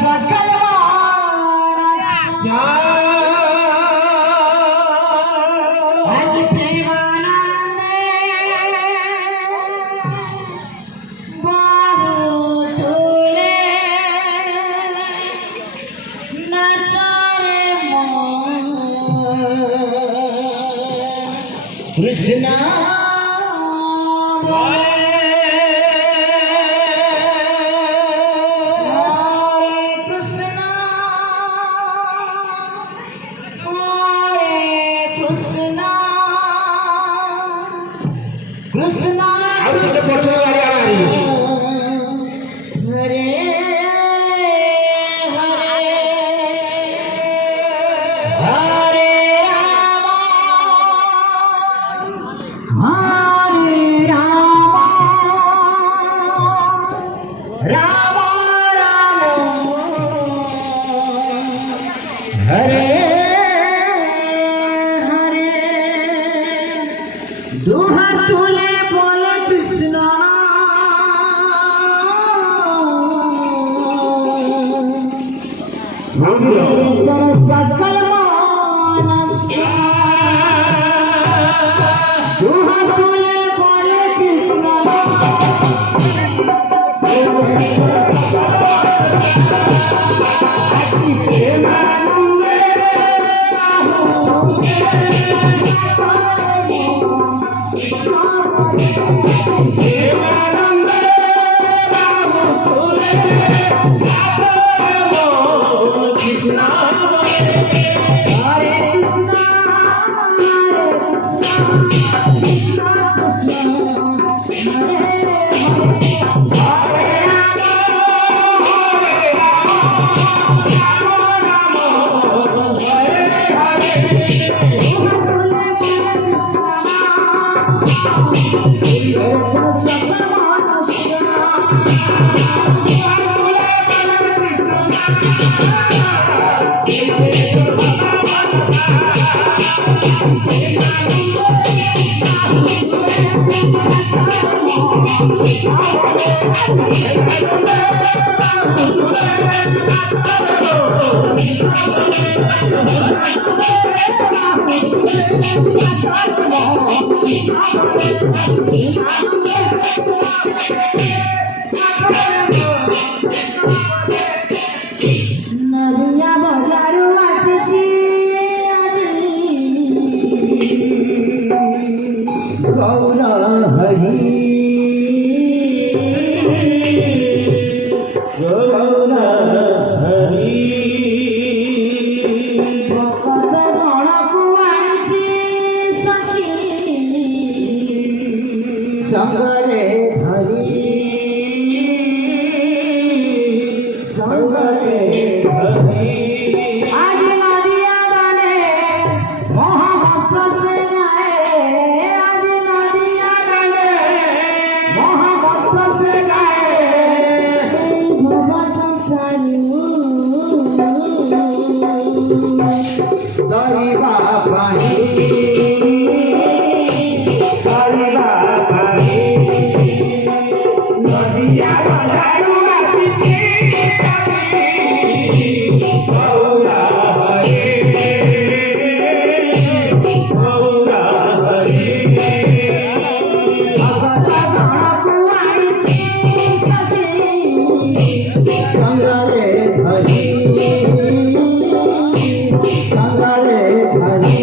सकल आज प्रेमानंदे बहुतुले नचारे कृष्णा कृष्णा हरे हरे हरे राम राम राम हरे हरे दुहा तुले बोले कृष्ण मेरे तर सकल मानस दुहा तुले बोले कृष्ण नदिया बजारू आसची गौर हरी गौर हरी भगत गणकु आनिछि सखी संगरे धरी संगरे धरी आज नदिया गाने महाभक्त से गाए आज नदिया गाने महाभक्त से गाए भव संसारू दरिबा पाई दरिबा पाई नदिया बजारू आसीछि गौरा हरे गौरा हरे भगत गणकु आइछि सखी संगरे धरी संगरे धरी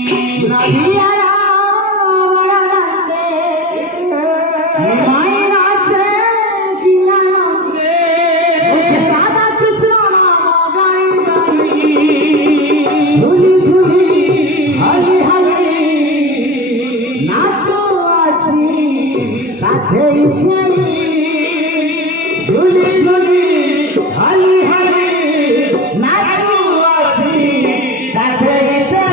नदियाला वळणारे मायनाचे जियाला राधा कृष्ण नाम गाई गाई झुली झुली हरी हरी नाचो आजी साथे इथे झुली झुली हरी हरी नाचो आजी साथे इथे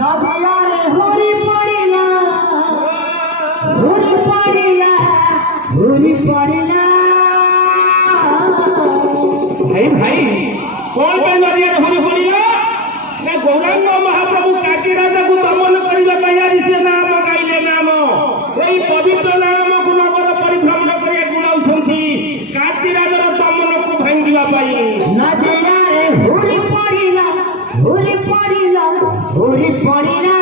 নদিয়ারে হরি পড়িলা হরি পড়িলা হরি পড়িলা भाई भाई कौन पे नदिया होली होलिला ना गौरांग महाप्रभु काकी राजा को दमन करिबा तैयारी से नाम गाइले नाम एई पवित्र नाम को नगर परिभ्रमण करिया गुणाउछंती काकी राजार दमन को भांगिबा पाई নদিয়ারে হরি পড়িলা হরি পড়িলা হরি পড়িলা